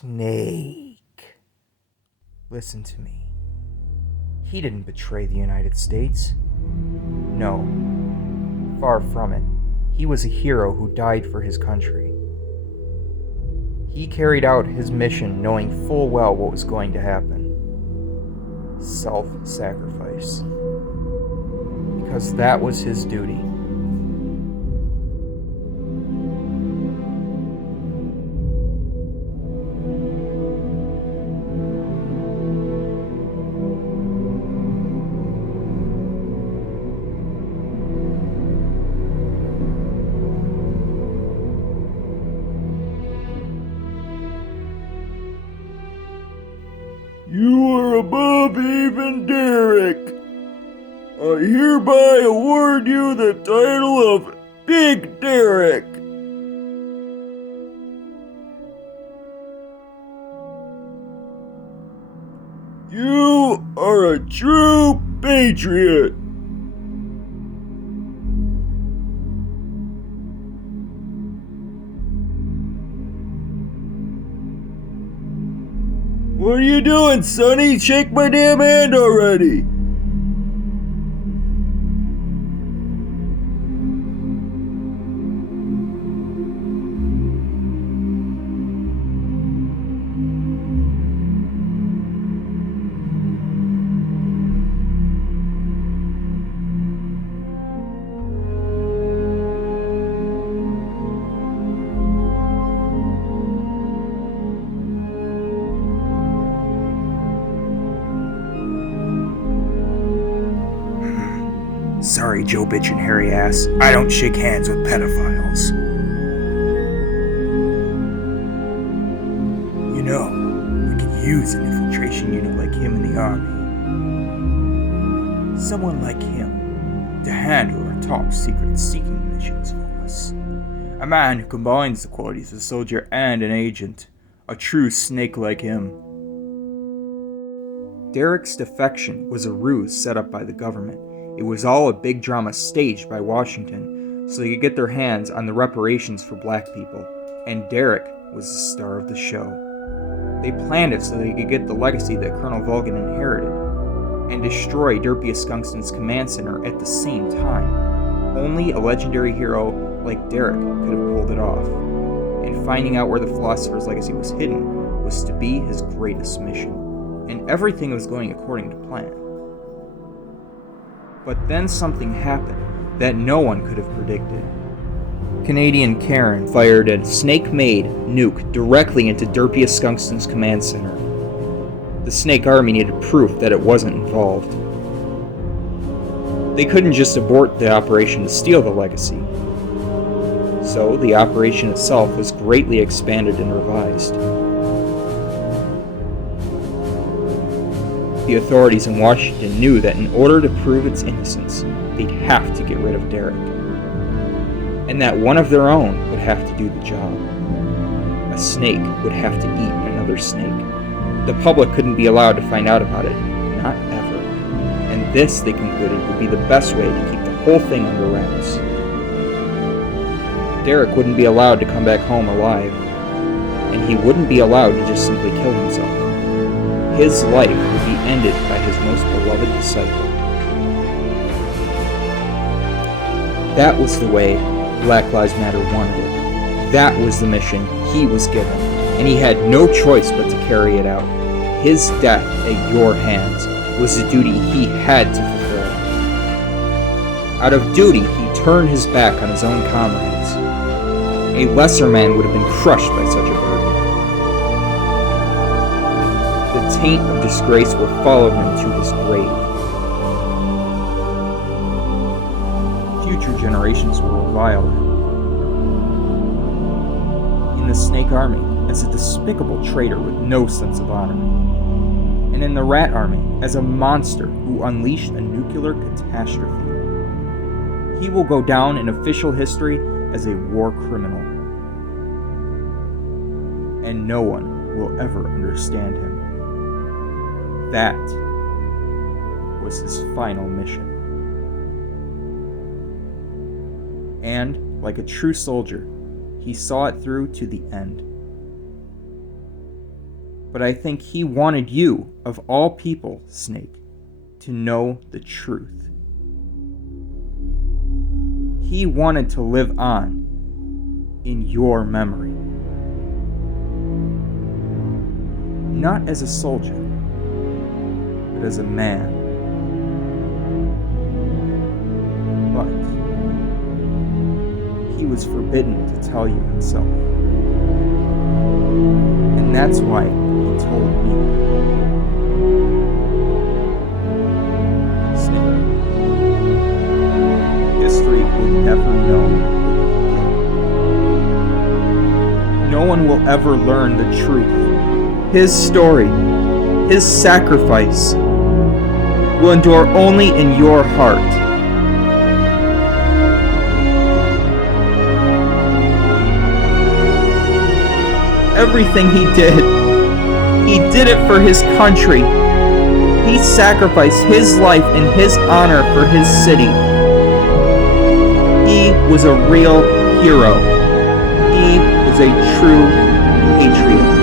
Snake. Listen to me. He didn't betray the United States. No, far from it. He was a hero who died for his country. He carried out his mission knowing full well what was going to happen. Self-sacrifice. Because that was his duty. You are above even Derek. I hereby award you the title of Big Derek. You are a true patriot. What are you doing, Sonny? Shake my damn hand already! Sorry, Joe Bitch and hairy ass. I don't shake hands with pedophiles. You know, we could use an infiltration unit like him in the army. Someone like him to handle our top secret seeking missions for us. A man who combines the qualities of a soldier and an agent. A true snake like him. Derek's defection was a ruse set up by the government. It was all a big drama staged by Washington so they could get their hands on the reparations for black people, and Derek was the star of the show. They planned it so they could get the legacy that Colonel Vulcan inherited, and destroy Derpia Skunkston's command center at the same time. Only a legendary hero like Derek could have pulled it off, and finding out where the Philosopher's legacy was hidden was to be his greatest mission, and everything was going according to plan. But then something happened that no one could have predicted. Canadian Karen fired a snake-made nuke directly into Derpia Skunkston's command center. The Snake Army needed proof that it wasn't involved. They couldn't just abort the operation to steal the legacy. So the operation itself was greatly expanded and revised. The authorities in Washington knew that in order to prove its innocence, they'd have to get rid of Derek. And that one of their own would have to do the job. A snake would have to eat another snake. The public couldn't be allowed to find out about it, not ever. And this, they concluded, would be the best way to keep the whole thing under wraps. Derek wouldn't be allowed to come back home alive, and he wouldn't be allowed to just simply kill himself. His life would be ended by his most beloved disciple. That was the way Black Lives Matter wanted it. That was the mission he was given, and he had no choice but to carry it out. His death at your hands was a duty he had to fulfill. Out of duty, he turned his back on his own comrades. A lesser man would have been crushed by such a burden. The taint of disgrace will follow him to his grave. Future generations will revile him. In the Snake Army, as a despicable traitor with no sense of honor. And in the Rat Army, as a monster who unleashed a nuclear catastrophe. He will go down in official history as a war criminal. And no one will ever understand him. That was his final mission. And, like a true soldier, he saw it through to the end. But I think he wanted you, of all people, Snake, to know the truth. He wanted to live on in your memory. Not as a soldier, but as a man. But he was forbidden to tell you himself. And that's why he told me. Snake, history will never know what he did. No one will ever learn the truth. His story, his sacrifice, will endure only in your heart. Everything he did it for his country. He sacrificed his life and his honor for his city. He was a real hero. He was a true patriot.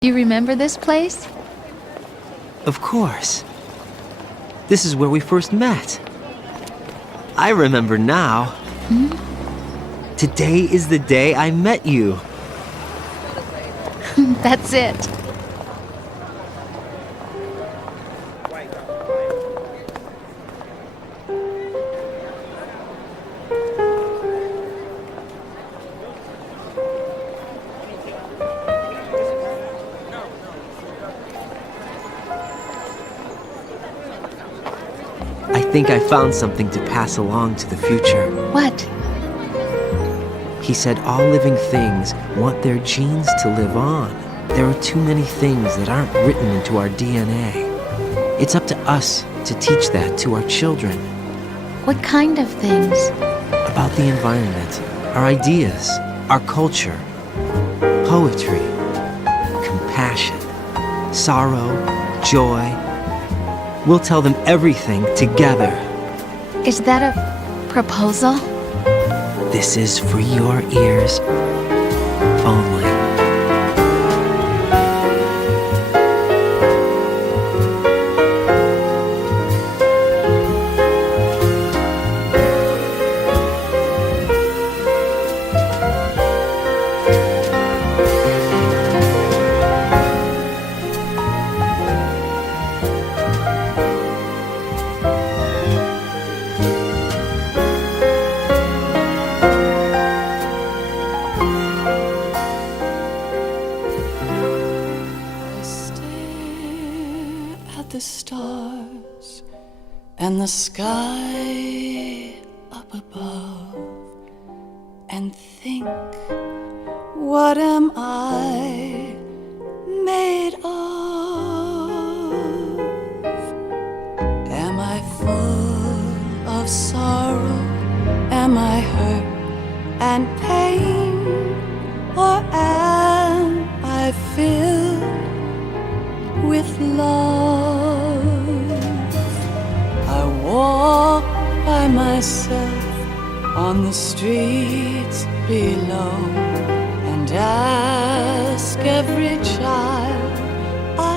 You remember this place? Of course. This is where we first met. I remember now. Today is the day I met you. That's it. I think I found something to pass along to the future. What? He said all living things want their genes to live on. There are too many things that aren't written into our DNA. It's up to us to teach that to our children. What kind of things? About the environment, our ideas, our culture, poetry, compassion, sorrow, joy. We'll tell them everything together. Is that a proposal? This is for your ears only. The stars and the sky up above and think, what am I made of? Am I full of sorrow? Am I hurt and pain? Or am I filled with love? I walk by myself on the streets below and ask every child I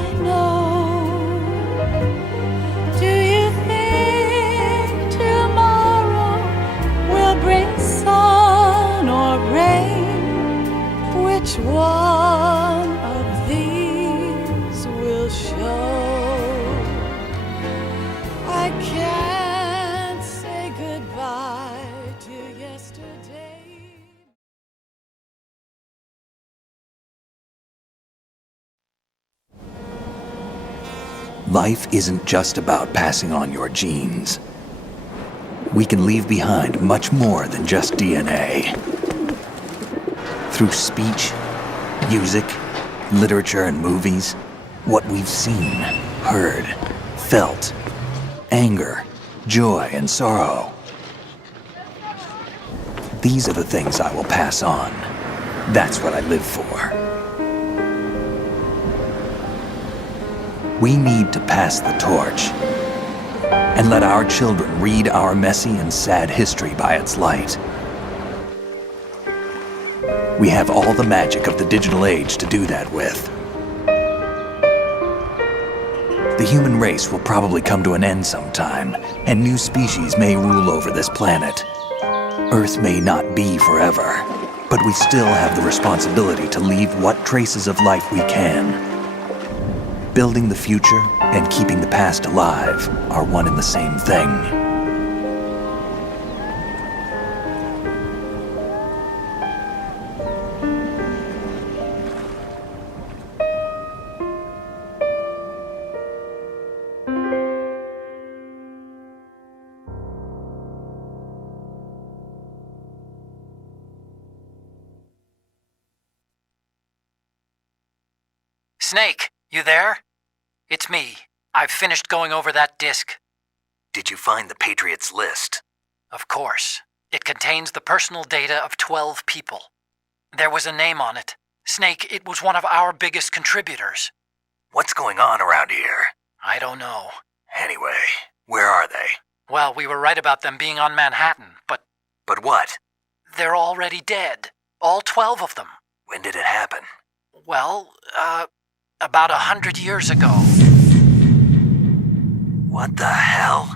Which one of these will show? I can't say goodbye to yesterday. Life isn't just about passing on your genes. We can leave behind much more than just DNA. Through speech, music, literature, and movies, what we've seen, heard, felt, anger, joy, and sorrow. These are the things I will pass on. That's what I live for. We need to pass the torch and let our children read our messy and sad history by its light. We have all the magic of the digital age to do that with. The human race will probably come to an end sometime, and new species may rule over this planet. Earth may not be forever, but we still have the responsibility to leave what traces of life we can. Building the future and keeping the past alive are one and the same thing. Snake, you there? It's me. I've finished going over that disc. Did you find the Patriots list? Of course. It contains the personal data of 12 people. There was a name on it. Snake, it was one of our biggest contributors. What's going on around here? I don't know. Anyway, where are they? Well, we were right about them being on Manhattan, but But what? they're already dead. All 12 of them. When did it happen? Well, about 100 years ago. What the hell?